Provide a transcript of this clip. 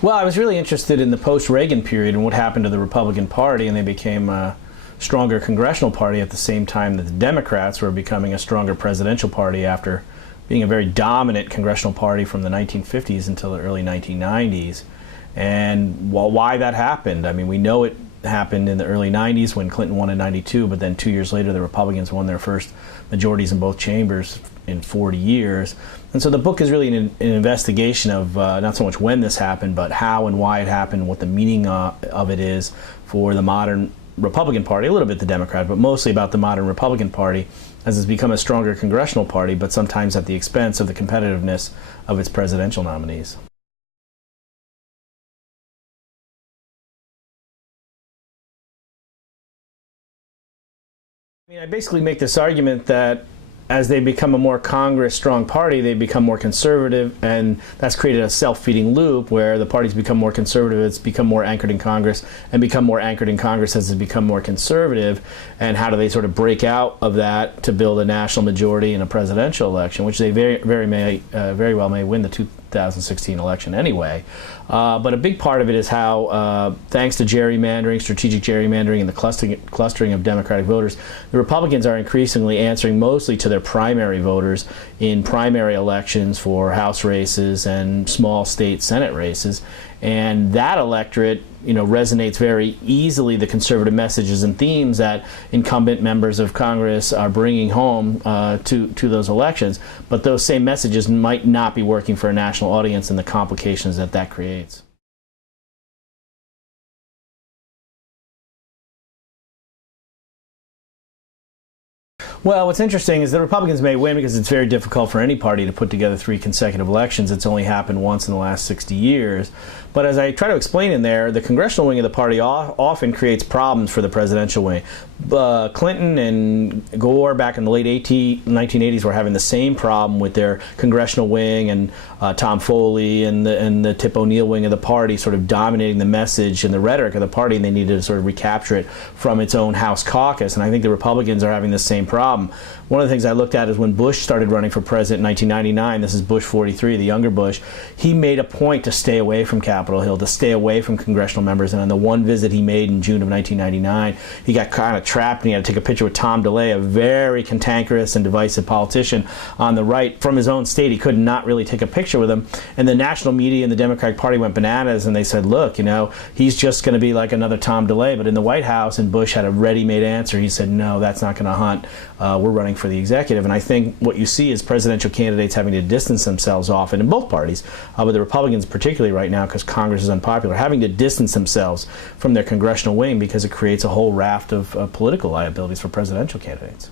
Well, I was really interested in the post-Reagan period and what happened to the Republican Party, and they became a stronger congressional party at the same time that the Democrats were becoming a stronger presidential party after being a very dominant congressional party from the 1950s until the early 1990s. And why that happened, I mean, we know it happened in the early 90s when Clinton won in 92, but then 2 years later the Republicans won their first majorities in both chambers in 40 years. And so the book is really an investigation of not so much when this happened, but how and why it happened, what the meaning of it is for the modern Republican Party, a little bit the Democrat, but mostly about the modern Republican Party as it's become a stronger congressional party, but sometimes at the expense of the competitiveness of its presidential nominees. I mean, I basically make this argument that as they become a more Congress-strong party, they become more conservative, and that's created a self-feeding loop where the parties become more conservative, it's become more anchored in Congress, and become more anchored in Congress as it's become more conservative. And how do they sort of break out of that to build a national majority in a presidential election, which they very well may win the 2016 election anyway. But a big part of it is how, thanks to gerrymandering, strategic gerrymandering, and the clustering of Democratic voters, the Republicans are increasingly answering mostly to their primary voters in primary elections for House races and small state Senate races. And that electorate, you know, resonates very easily the conservative messages and themes that incumbent members of Congress are bringing home to those elections. But those same messages might not be working for a national audience, and the complications that that creates. Well, what's interesting is the Republicans may win because it's very difficult for any party to put together 3 consecutive elections. It's only happened once in the last 60 years. But as I try to explain in there, the congressional wing of the party often creates problems for the presidential wing. Clinton and Gore back in the late 1980s were having the same problem with their congressional wing, and Tom Foley and the Tip O'Neill wing of the party sort of dominating the message and the rhetoric of the party, and they needed to sort of recapture it from its own House caucus. And I think the Republicans are having the same problem. One of the things I looked at is when Bush started running for president in 1999, this is Bush 43, the younger Bush, he made a point to stay away from Capitol Hill, to stay away from congressional members, and on the one visit he made in June of 1999, he got kind of trapped and he had to take a picture with Tom DeLay, a very cantankerous and divisive politician on the right from his own state. He could not really take a picture with him, and the national media and the Democratic Party went bananas, and they said, look, you know, he's just going to be like another Tom DeLay. But in the White House, and Bush had a ready-made answer, he said, no, that's not going to hunt. We're running for the executive. And I think what you see is presidential candidates having to distance themselves often in both parties, but the Republicans particularly right now because Congress is unpopular, having to distance themselves from their congressional wing because it creates a whole raft of political liabilities for presidential candidates.